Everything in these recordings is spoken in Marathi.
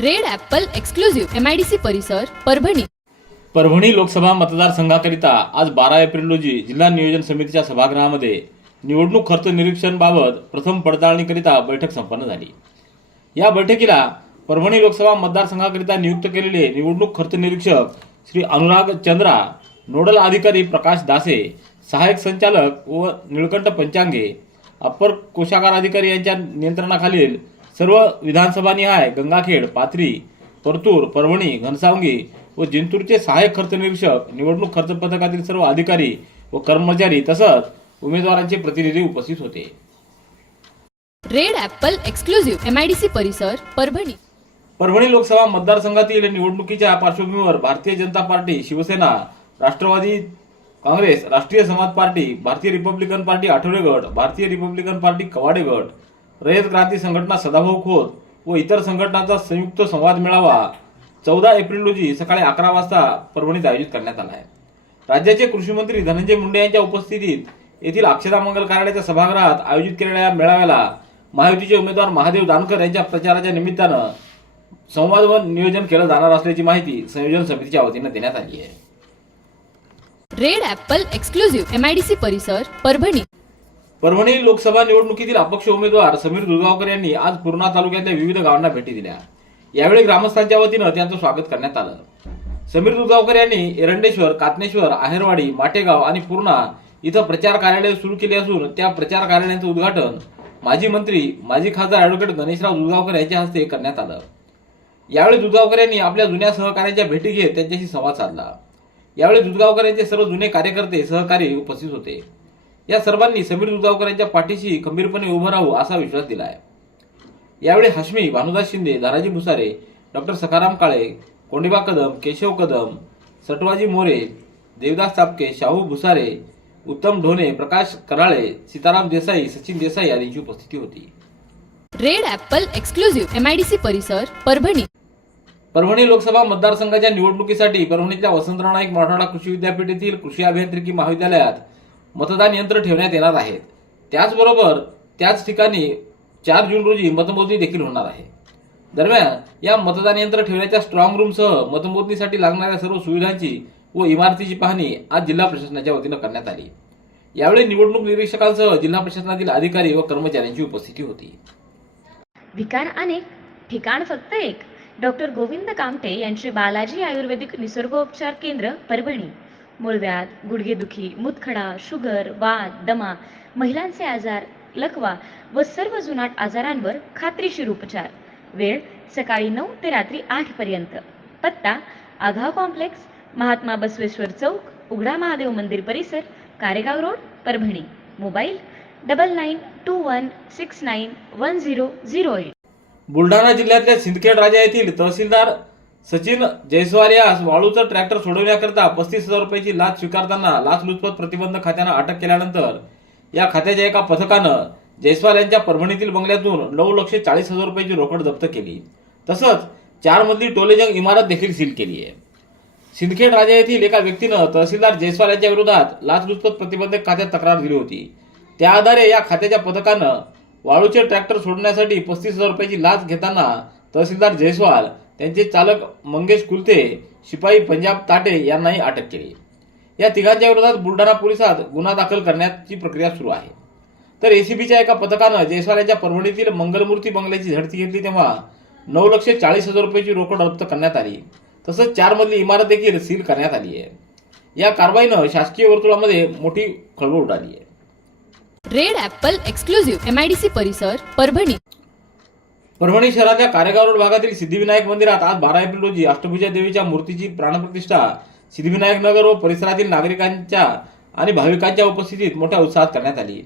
Red apple exclusive MIDC परिसर परभणी. परभणी लोकसभा मतदारसंघाकरिता आज बारा एप्रिल रोजी जिल्हा नियोजन समितीच्या सभागृहामध्ये निवडणूक खर्च निरीक्षणबाबत प्रथम पडताळणीकरिता बैठक संपन्न झाली. या बैठकीला परभणी लोकसभा मतदारसंघाकरिता नियुक्त केलेले निवडणूक खर्च निरीक्षक श्री अनुराग चंद्रा नोडल अधिकारी प्रकाश दासे सहाय्यक संचालक व निळकंठ पंचांगे अप्पर कोशागार अधिकारी यांच्या नियंत्रणाखालील सर्व विधानसभा निहाय गंगाखेड पाथरी परतूर परभणी घनसावंगी व जिंतूरचे सहाय्यक खर्च निरीक्षक निवडणूक खर्च पथकातील सर्व अधिकारी व कर्मचारी तसंच उमेदवारांचे प्रतिनिधी उपस्थित होते. रेड ॲपल एक्सक्लुझिव्ह एमआयडीसी परिसर परभणी. परभणी लोकसभा मतदारसंघातील निवडणुकीच्या पार्श्वभूमीवर Bharatiya Janata party Shivsena Rashtravadi Congress Rashtriya Samaj party भारतीय रिपब्लिकन पार्टी आठवले गट भारतीय रिपब्लिकन पार्टी कवाडे गट रयत क्रांती संघटना सदाभाऊ खोत व इतर संघटनांचा संयुक्त संवाद मेळावा चौदा एप्रिल रोजी सकाळी अकरा वाजता परभणीत आयोजित करण्यात आला आहे. राज्याचे कृषीमंत्री धनंजय मुंडे यांच्या उपस्थितीत येथील अक्षरा मंगल कार्यालयाच्या सभागृहात आयोजित केलेल्या या मेळाव्याला महायुतीचे उमेदवार महादेव दानकर यांच्या प्रचाराच्या निमित्तानं संवाद व नियोजन केलं जाणार असल्याची माहिती संयोजन समितीच्या वतीनं देण्यात आली आहे. रेड ॲपल एक्सक्लुझिव्ह एमआयडीसी परिसर परभणी. परभणी लोकसभा निवडणुकीतील अपक्ष उमेदवार समीर दुधगावकर यांनी आज पूर्णा तालुक्यातल्या विविध गावांना भेटी दिल्या. यावेळी ग्रामस्थांच्या वतीनं त्यांचं स्वागत करण्यात आलं. समीर दुधगावकर यांनी एरंडेश्वर कातनेश्वर आहेरवाडी माटेगाव आणि पूर्णा इथं प्रचार कार्यालय सुरू केली असून त्या प्रचार कार्यालयाचं उद्घाटन माजी मंत्री माजी खासदार अॅडव्होकेट गणेशराव दुधगावकर यांच्या हस्ते करण्यात आलं. यावेळी दुधगावकर यांनी आपल्या जुन्या सहकाऱ्यांच्या भेटी घेत त्यांच्याशी संवाद साधला. यावेळी दुधगावकर यांचे सर्व जुने कार्यकर्ते सहकारी उपस्थित होते. या सर्वांनी समीर दुधगावकर यांच्या पाठीशी खंबीरपणे उभं राहू असा विश्वास दिला आहे यावेळी हश्मी भानुदास शिंदे धाराजी भुसारे डॉक्टर सखाराम काळे कोंडिबा कदम केशव कदम सटवाजी मोरे देवदास तापके शाहू भुसारे उत्तम ढोणे प्रकाश कराळे सीताराम देसाई सचिन देसाई आदींची उपस्थिती होती. रेड ॲपल एक्सक्लुझिव्ह एमआयडीसी परिसर परभणी. परभणी लोकसभा मतदारसंघाच्या निवडणुकीसाठी परभणीतल्या वसंतराव नाईक मराठवाडा कृषी विद्यापीठ येथील कृषी अभियांत्रिकी महाविद्यालयात मतदान यंत्र ठेवण्यात येणार आहेत. त्याचबरोबर त्याच ठिकाणी चार जून रोजी मतमोजणी देखील होणार आहे. दरम्यान या मतदान यंत्र ठेवण्याच्या स्ट्रॉंग रूमसह मतमोजणीसाठी लागणाऱ्या सर्व सुविधांची व इमारतीची पाहणी आज जिल्हा प्रशासनाच्या वतीनं करण्यात आली. यावेळी निवडणूक निरीक्षकांसह जिल्हा प्रशासनातील अधिकारी व कर्मचाऱ्यांची उपस्थिती होती. ठिकाण अनेक ठिकाण फक्त एक. डॉक्टर गोविंद कामटे यांचे बालाजी आयुर्वेदिक निसर्गोपचार केंद्र परभणी. मूळव्याध गुडघेदुखी मुतखडा शुगर वात दमा महिलांचे आजार लकवा व सर्व जुनाट आजारांवर खात्रीशीर उपचार. वेळ सकाळी नऊ ते रात्री आठ पर्यंत. पत्ता आघाव कॉम्प्लेक्स महात्मा बसवेश्वर चौक उघडा महादेव मंदिर परिसर Karegaon road Parbhani. Mobile double nine two one six nine one zero zero eight. Buldhana जिल्ह्यातल्या सिंदखेड राजा येथील तहसीलदार सचिन जयस्वाल यास वाळूचं ट्रॅक्टर सोडवण्याकरता पस्तीस हजार रुपयाची लाच स्वीकारताना लाचलुचपत प्रतिबंध खात्यानं अटक केल्यानंतर या खात्याच्या एका पथकानं जयस्वाल यांच्या परभणीतील बंगल्यातून नऊ लक्ष चाळीस हजार रुपयाची रोकड जप्त केली. तसंच चारमधली टोलेजंग इमारत देखील सील केली आहे. सिंदखेड राजा येथील एका व्यक्तीनं तहसीलदार जयस्वाल यांच्या विरोधात लाचलुचपत प्रतिबंधक खात्यात तक्रार दिली होती. त्या आधारे या खात्याच्या पथकानं वाळूचे ट्रॅक्टर सोडण्यासाठी पस्तीस हजार रुपयाची लाच घेताना तहसीलदार जयस्वाल त्यांचे चालक मंगेश कुलते शिपाई पंजाब ताटे यांनाही अटक केली. या तिघांच्या विरोधात बुलढाणा पोलिसात गुन्हा दाखल करण्याची प्रक्रिया सुरू आहे. तर एसीबीच्या एका पथकानं जयस्वाल परभणीतील मंगलमूर्ती बंगल्याची झडती घेतली तेव्हा नऊ लक्ष चाळीस हजार रुपयाची रोकड जप्त करण्यात आली. तसंच चार मधली इमारत देखील सील करण्यात आली आहे. या कारवाईनं शासकीय वर्तुळामध्ये मोठी खळबळ उडाली आहे. रेड ऍपल एक्सक्लुझिव्ह एमआयडीसी परिसर परभणी. परभणी शहराच्या कारेगाव रोड भागातील सिद्धिविनायक मंदिरात आज बारा एप्रिल रोजी अष्टभुजा देवीच्या मूर्तीची प्राणप्रतिष्ठा सिद्धिविनायक नगर व परिसरातील नागरिकांच्या आणि भाविकांच्या उपस्थितीत मोठ्या उत्साहात करण्यात आली.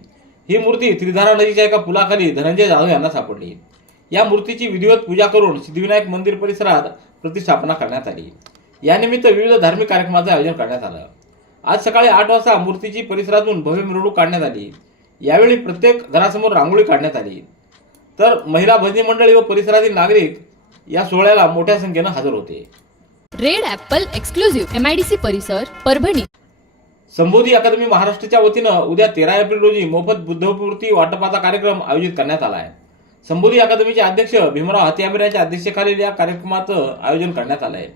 ही मूर्ती त्रिधारा नदीच्या एका पुलाखाली धनंजय जाधव यांना सापडली. या मूर्तीची विधिवत पूजा करून सिद्धिविनायक मंदिर परिसरात प्रतिष्ठापना करण्यात आली. यानिमित्त विविध धार्मिक कार्यक्रमाचं आयोजन करण्यात आलं. आज सकाळी आठ वाजता मूर्तीची परिसरातून भव्य मिरवणूक काढण्यात आली. यावेळी प्रत्येक घरासमोर रांगोळी काढण्यात आली. तर महिला भजनी मंडळी व परिसरातील नागरिक या सोहळ्याला मोठ्या संख्येनं हजर होते. Red apple exclusive M I D C परिसर परभणी. संबोधी अकादमी महाराष्ट्राच्या वतीनं उद्या तेरा एप्रिल रोजी मोफत बुद्धपूर्ती वाटपाचा कार्यक्रम आयोजित करण्यात आला आहे. संबोधी अकादमीचे अध्यक्ष भीमराव हातीआमिर यांच्या अध्यक्षतेखालील या कार्यक्रमाचं आयोजन करण्यात आलं आहे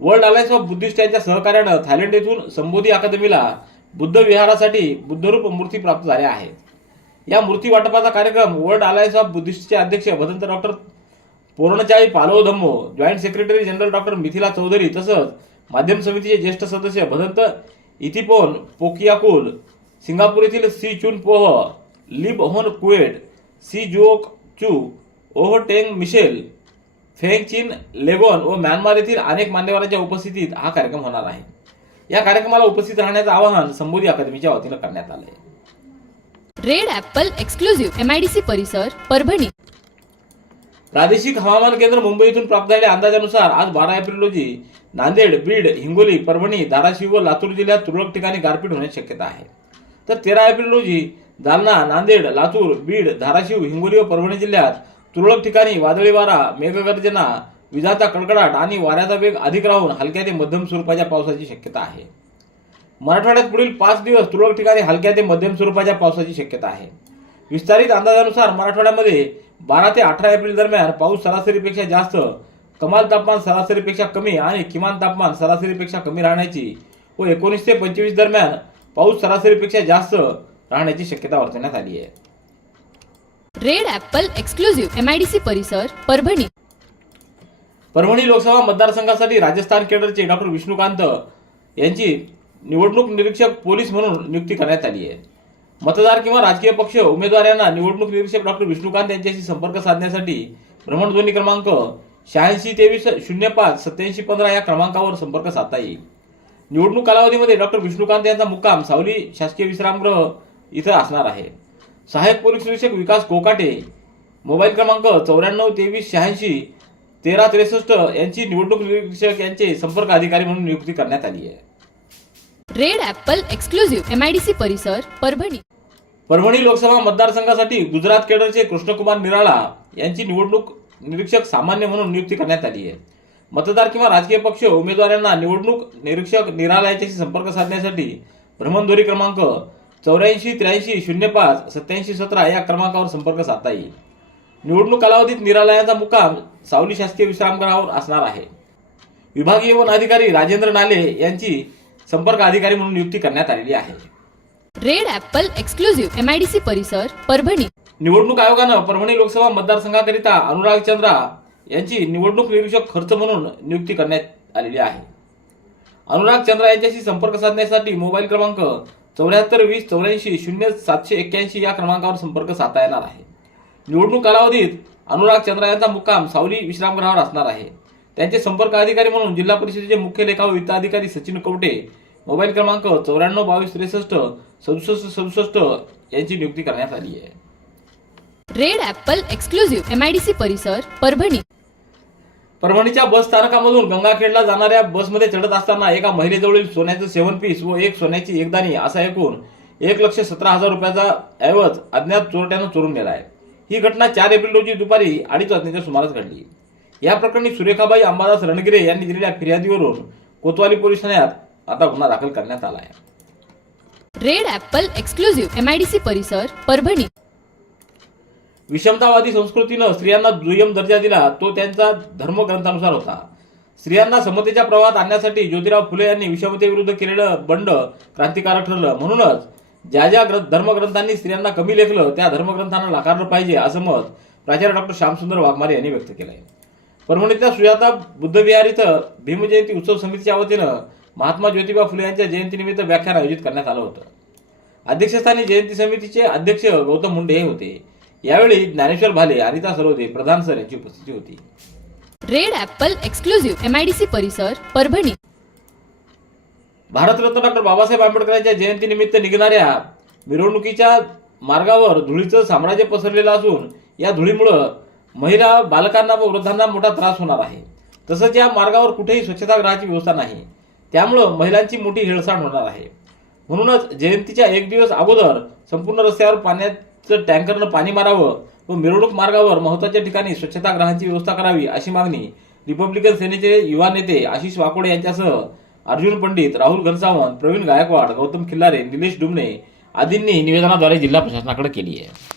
वर्ल्ड अलायन्स ऑफ बुद्धिस्ट यांच्या सहकार्यानं थायलंड येथून संबोधी अकादमीला बुद्ध विहारासाठी बुद्धरूप मूर्ती प्राप्त झाल्या आहेत. या मूर्ती वाटपाचा कार्यक्रम वर्ल्ड अलायन्स ऑफ बुद्धिस्टचे अध्यक्ष भदंत डॉक्टर पूर्णचाई पालव धम्मो joint secretary general doctor Mithila Chaudhari तसंच माध्यम समितीचे ज्येष्ठ सदस्य भदंत इथिपोन पोकियाकुल सिंगापूर येथील सी चुन पोह लिब होन कुएट सी जुओक चू ओह टेंग मिशेल फेंग चिन लेगोन व म्यानमार येथील अनेक मान्यवरांच्या उपस्थितीत हा कार्यक्रम होणार आहे. या कार्यक्रमाला उपस्थित राहण्याचं आवाहन संबोधी अकादमीच्या वतीनं करण्यात आलं आहे red apple exclusive M I D C परिसर परभणी. प्रादेशिक हवामान केंद्र मुंबईतून प्राप्त झालेल्या अंदाजानुसार आज बारा एप्रिल रोजी नांदेड बीड हिंगोली परभणी धाराशिव व लातूर जिल्ह्यात तुरळक ठिकाणी गारपीट होण्याची शक्यता आहे. तर तेरा एप्रिल रोजी जालना नांदेड लातूर बीड धाराशिव हिंगोली व परभणी जिल्ह्यात तुरळक ठिकाणी वादळी वारा मेघगर्जना विजाचा कडकडाट आणि वाऱ्याचा वेग अधिक राहून हलक्या ते मध्यम स्वरूपाच्या पावसाची शक्यता आहे. मराठवाड्यात पुढील पाच दिवस तुरळक ठिकाणी हलक्या ते मध्यम स्वरूपाच्या पावसाची शक्यता आहे. विस्तारित अंदाजानुसार मराठवाड्यामध्ये बारा ते अठरा एप्रिल दरम्यान पाऊस सरासरीपेक्षा जास्त कमाल तापमान सरासरीपेक्षा कमी आणि किमान तापमान सरासरीपेक्षा कमी राहण्याची व एकोणीस ते पंचवीस दरम्यान पाऊस सरासरीपेक्षा जास्त राहण्याची शक्यता वर्तवण्यात आली आहे. Red apple exclusive M I D C परिसर परभणी. परभणी लोकसभा मतदारसंघासाठी राजस्थान केडरचे डॉक्टर विष्णुकांत यांची निवडणूक निरीक्षक पोलीस म्हणून नियुक्ती करण्यात आली आहे. मतदार किंवा राजकीय पक्ष उमेदवार यांना निवडणूक निरीक्षक डॉक्टर विष्णुकांत यांच्याशी संपर्क साधण्यासाठी भ्रमणध्वनी क्रमांक शहाऐंशी तेवीस शून्य पाच सत्याऐंशी पंधरा या क्रमांकावर संपर्क साधता येईल. निवडणूक कालावधीमध्ये डॉक्टर विष्णुकांत यांचा मुक्काम सावली शासकीय विश्रामगृह इथं असणार आहे. सहाय्यक पोलीस निरीक्षक विकास कोकाटे मोबाईल क्रमांक चौऱ्याण्णव तेवीस शहाऐंशी तेरा त्रेसष्ट यांची निवडणूक निरीक्षक यांचे संपर्क अधिकारी म्हणून नियुक्ती करण्यात आली आहे. रेड ऍपल एक्सक्लुझिव्ह एमआयडीसी परिसर परभणी. परभणी लोकसभा मतदारसंघासाठी गुजरात केडरचे कृष्णकुमार निराळा यांची निवडणूक निरीक्षक सामान्य म्हणून नियुक्ती करण्यात आली आहे. मतदार किंवा राजकीय पक्ष उमेदवारांना निवडणूक निरीक्षक निराळा यांच्याशी संपर्क साधण्यासाठी भ्रमणध्वरी क्रमांक चौऱ्याऐंशी त्र्याऐंशी शून्य पाच सत्याऐंशी सतरा या क्रमांकावर संपर्क साधता येईल. निवडणूक कालावधीत निरालयाचा मुक्काम सावली शासकीय विश्रामगृहावर असणार आहे. विभागीय वन अधिकारी राजेंद्र नाले यांची संपर्क अधिकारी म्हणून नियुक्ती करण्यात आलेली आहे. Red apple exclusive M I D C परिसर परभणी. निवडणूक आयोगानं परभणी लोकसभा मतदारसंघाकरिता अनुराग चंद्रा यांची निवडणूक निरीक्षक खर्च म्हणून नियुक्ती करण्यात आलेली आहे. अनुराग चंद्रा यांच्याशी संपर्क साधण्यासाठी मोबाईल क्रमांक चौऱ्याहत्तर वीस चौऱ्याऐंशी शून्य सातशे एक्क्याऐंशी या क्रमांकावर संपर्क साधता येणार आहे. निवडणूक कालावधीत अनुराग चंद्रा यांचा मुक्काम सावली विश्रामगृहावर असणार आहे. त्यांचे संपर्क अधिकारी म्हणून जिल्हा परिषदेचे मुख्य लेखा व वित्त अधिकारी सचिन कवटे मोबाईल क्रमांक चौऱ्याण्णव बावीस त्रेसष्ट सदुसष्ट सदुसष्ट यांची नियुक्ती करण्यात आली आहे. Red apple exclusive M I D C परिसर परभणी. परभणीच्या बस स्थानकामधून गंगाखेडला जाणाऱ्या बसमध्ये चढत असताना एका महिलेजवळील सोन्याचं सेवन पीस व एक सोन्याची एकदाणी असा एकूण एक लक्ष सतरा हजार रुपयाचा ऐवज अज्ञात चोरट्यानं चोरून नेला आहे. ही घटना चार एप्रिल रोजी दुपारी अडीच वाजण्याच्या सुमारास घडली. या प्रकरणी सुरेखाबाई अंबादास रणगिरे यांनी दिलेल्या फिर्यादीवरून कोतवाली पोलीस ठाण्यात आता गुन्हा दाखल करण्यात आला आहे. Red apple exclusive M I D C परिसर परभणी. विषमतावादी संस्कृतीनं स्त्रियांना दुय्यम दर्जा दिला तो त्यांचा धर्मग्रंथानुसार होता. स्त्रियांना समतेच्या प्रवाहात आणण्यासाठी ज्योतिराव फुले यांनी विषमतेविरुद्ध केलेलं बंड क्रांतिकारक ठरलं. म्हणूनच ज्या ज्या ग्रंथ धर्मग्रंथांनी स्त्रियांना कमी लेखलं त्या धर्मग्रंथांना नाकारलं पाहिजे असं मत प्राचार्य डॉक्टर श्यामसुंदर वाघमारे यांनी व्यक्त केलं आहे परभणीतल्या सुजाता बुद्धविहार इथं भीमजयंती उत्सव समितीच्या वतीनं महात्मा ज्योतिबा फुले यांच्या जयंतीनिमित्त व्याख्यान आयोजित करण्यात आलं होतं. अध्यक्षस्थानी जयंती समितीचे अध्यक्ष गौतम मुंडे हे होते. यावेळी ज्ञानेश्वर भाले अनिता सरोदे प्रधान सर यांची उपस्थिती होती. Red apple exclusive M I D C परिसर परभणी. भारतरत्न डॉक्टर बाबासाहेब आंबेडकरांच्या जयंतीनिमित्त निघणाऱ्या मिरवणुकीच्या मार्गावर धुळीचं साम्राज्य पसरलेलं असून या धुळीमुळं महिला बालकांना व वृद्धांना मोठा त्रास होणार आहे. तसंच या मार्गावर कुठेही स्वच्छतागृहाची व्यवस्था नाही. त्यामुळं महिलांची मोठी हेळसांड होणार आहे. म्हणूनच जयंतीच्या एक दिवस अगोदर संपूर्ण रस्त्यावर पाण्याचं टँकरनं पाणी मारावं व मिरवणूक मार्गावर महत्त्वाच्या ठिकाणी स्वच्छतागृहांची व्यवस्था करावी अशी मागणी रिपब्लिकन सेनेचे युवा नेते आशिष वाकोडे यांच्यासह अर्जुन पंडित राहुल घनसावंत प्रवीण गायकवाड गौतम खिल्लारे निलेश डुमने आदींनी निवेदनाद्वारे जिल्हा प्रशासनाकडे केली आहे.